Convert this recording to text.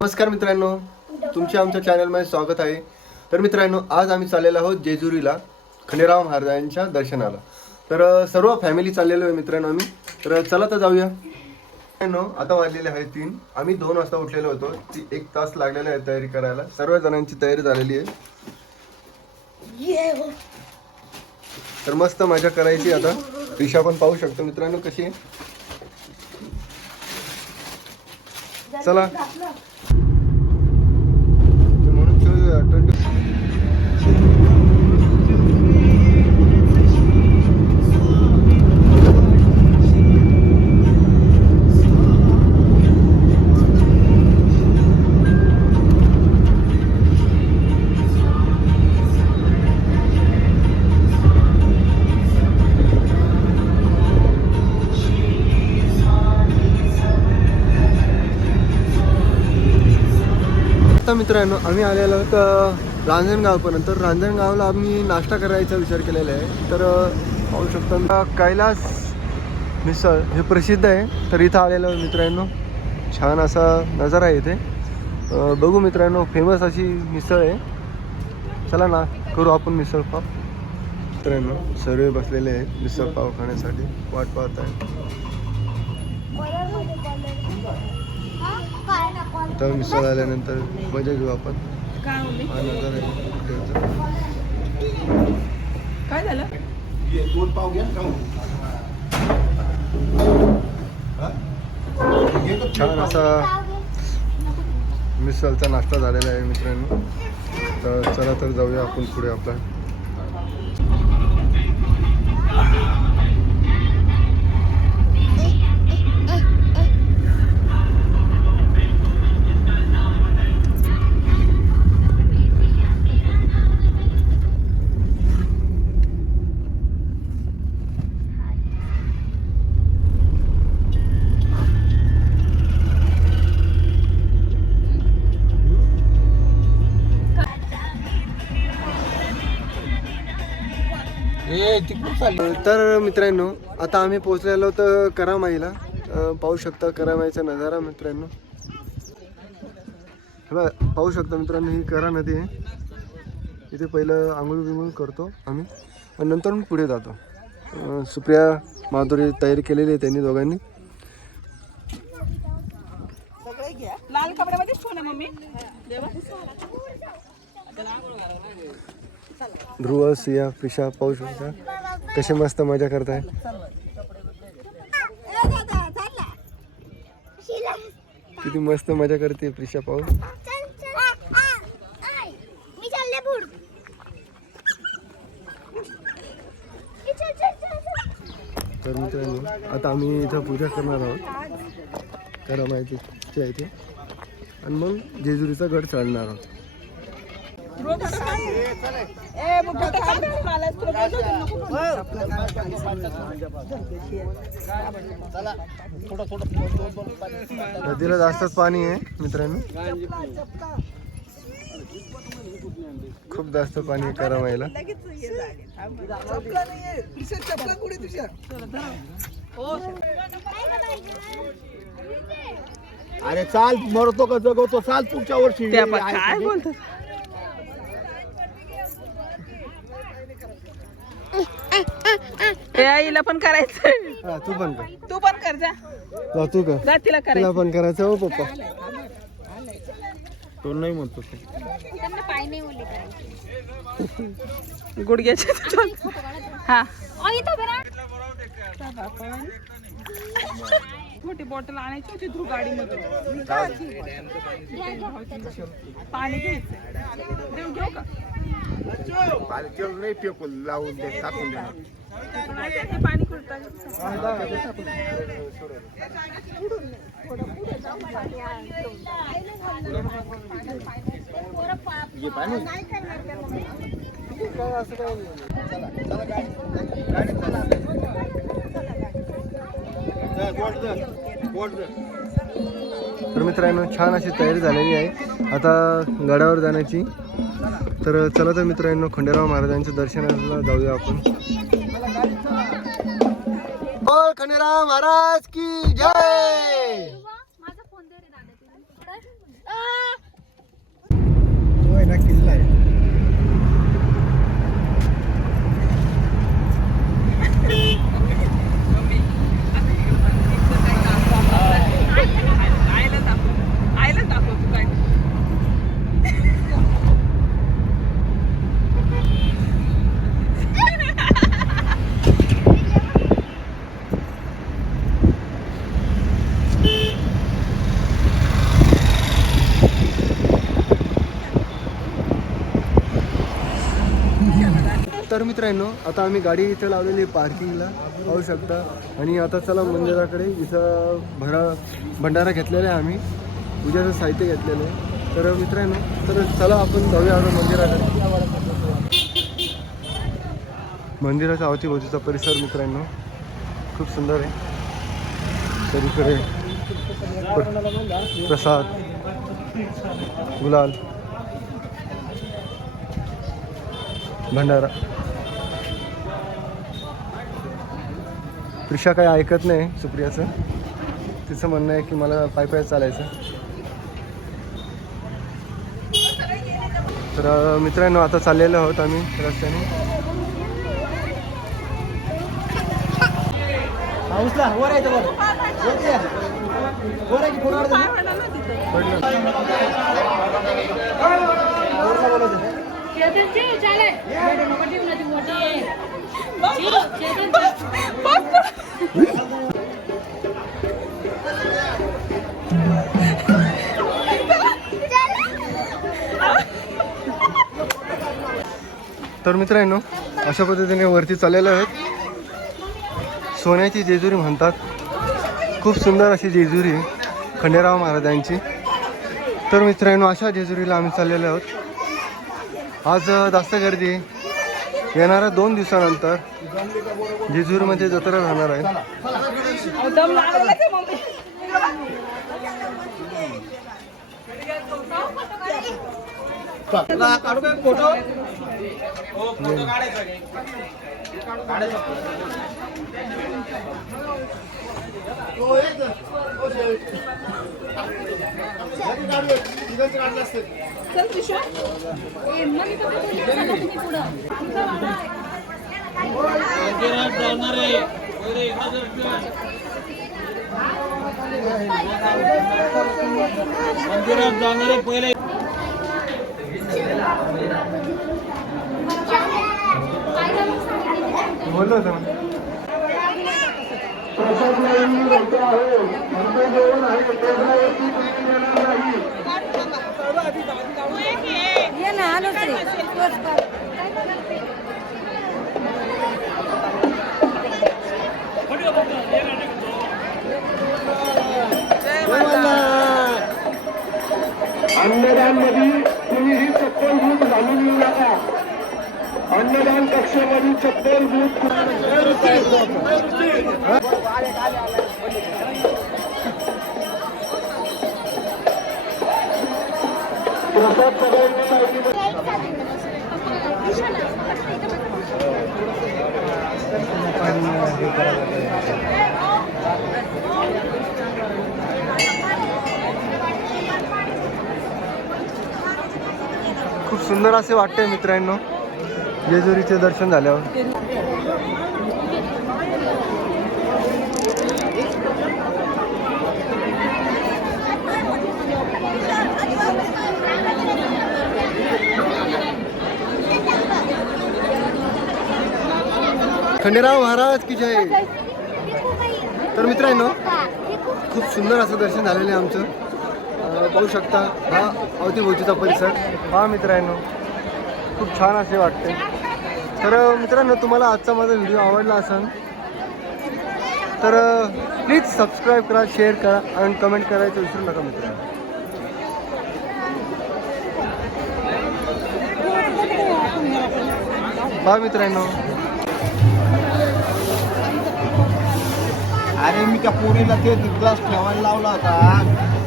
नमस्कार मित्रांनो, तुमचे आमच्या चॅनलमध्ये स्वागत आहे. तर मित्रांनो, आज आम्ही चाललेलो आहोत जेजुरीला खंडेराव महाराजांच्या दर्शनाला. तर सर्व फॅमिली चाललेलो आहे मित्रांनो आम्ही. तर चला तर जाऊया. मित्रांनो, आता वाजलेले आहे 3. आम्ही 2 वाजता उठलेलो होतो. 1 तास लागलेला आहे तयारी करायला. सर्व जणांची तयारी झालेली आहे. तर मस्त मजा करायची. आता रिक्षा पण पाहू शकतो मित्रांनो कशी आहे. चला. मित्रांनो, आम्ही आलेलो आहोत रांजणगावपर्यंत. तर रांजणगावला आम्ही नाश्ता करायचा विचार केलेला आहे. तर पाहू शकता कैलास मिसळ हे प्रसिद्ध आहे. तर इथं आलेलो आहे मित्रांनो. छान असा नजारा आहे इथे. बघू मित्रांनो, फेमस अशी मिसळ आहे. चला ना, करू आपण मिसळ पाव. मित्रांनो, सर्व बसलेले आहेत मिसळ पाव खाण्यासाठी, वाट पाहत आहे. आता मिसळ आल्यानंतर मजा घेऊ आपण. काय झालं? छान असा मिसळचा नाश्ता झालेला आहे मित्रांनो. तर चला तर जाऊया आपण पुढे आपला. तर मित्रांनो, आता आम्ही पोहोचलेलो तर करामाईला. पाहू शकता करामाईचा नजारा मित्रांनो. पाहू शकता मित्रांनो, ही करा नदी आहे. इथे पहिलं आंघोळ बिंघोळ करतो आम्ही आणि नंतर पुढे जातो. सुप्रिया माधुरी तयारी केलेली आहे त्यांनी दोघांनी. लाल कपड्यामध्ये सोना मम्मी. ध्रुव, सिया, प्रिशा पाहू शकता कसे मस्त मजा करताय. किती मस्त मजा करते प्रिशा पाहू. तर मित्रांनो, आता आम्ही इथं पूजा करणार आहोत करामाईची आहे ते, आणि मग जेजुरीचा गड चढणार आहोत. नदीला जास्तच पाणी आहे मित्रांनो. खूप जास्त पाणी आहे करामाईला. अरे चाल, मरतो का जगवतो, चाल पुढच्या वर्षी. काय बोलतो? आईला पण करायचं. तू पण कर. तू पण कर जा. तू कर. जा, तिला तिला करायचं. पण करायचं हो पप्पा. तो नाही म्हणतो. गुडघ्याचे. हा, मोठी बॉटल आणायची होती तू गाडीमध्ये. पाणी घ्यायचं. देऊ घेऊ का? नाही फेकून लावून दे, टाकून दे. पाणी कुठं? तर मित्रांनो, छान अशी तयारी झालेली आहे आता गडावर जाण्याची. तर चला तर मित्रांनो, खंडेराव महाराजांच्या दर्शनाला जाऊया आपण. बोल खंडेराव महाराज की जय. तो आहे ना किल्ला आहे. आयला दाखव तू काय. तर मित्रांनो, आता आम्ही गाडी इथे लावलेली पार्किंगला, पाहू शकता. आणि आता चला मंदिराकडे. इथं भंडारा घेतलेला आहे आम्ही, पूजेचं साहित्य घेतलेलं आहे. तर मित्रांनो, तर चला आपण जाऊया आता मंदिराकडे. मंदिराचा अवतीभोवतीचा परिसर मित्रांनो खूप सुंदर आहे. तर इकडे प्रसाद, गुलाल, भंडारा. प्रिशा काही ऐकत नाही सुप्रियाचं. तिचं म्हणणं आहे की मला पाय चालायचं. तर मित्रांनो, आता चाललेलो आहोत आम्ही रस्त्याने. तर मित्रांनो, अशा पद्धतीने वरती चाललेलो आहेत. सोन्याची जेजुरी म्हणतात. खूप सुंदर अशी जेजुरी खंडेराव महाराजांची. तर मित्रांनो, अशा जेजुरीला आम्ही चाललेलो आहोत. आज जास्त गर्दी. येणाऱ्या 2 दिवसानंतर जेजुरीमध्ये जत्रा राहणार आहे. दम लागला की मम्मी. काढू काय फोटो. चल पिशा. ए मम्मी तो तुम्ही पुढं. मंदिरात जाणारे पहिले. बोललो होतो ना. ये ना आलो तरी. अन्नदान मध्ये कुणीही चप्पल बूट घालून येऊ नका. अन्नदान कक्षामध्ये चप्पल बूट प्रसाद सगळ्यांनी खूप सुंदर असे वाटते मित्रांनो जेजुरीचे दर्शन झाल्यावर. खंडेराव महाराज की जय. तर मित्रांनो, खूप सुंदर असं दर्शन झालेलं आहे आमचं. पाहू शकता हा अवतीभोवतीचा परिसर. हा मित्रांनो, खूप छान असे वाटते. तर मित्रांनो, तुम्हाला आजचा माझा व्हिडिओ आवडला असेल तर प्लीज सबस्क्राईब करा, शेअर करा आणि कमेंट करायचं विसरू नका मित्रांनो. बाय मित्रांनो. अरे मी त्या पोरीला ते ग्लास ठेवायला लावला होता.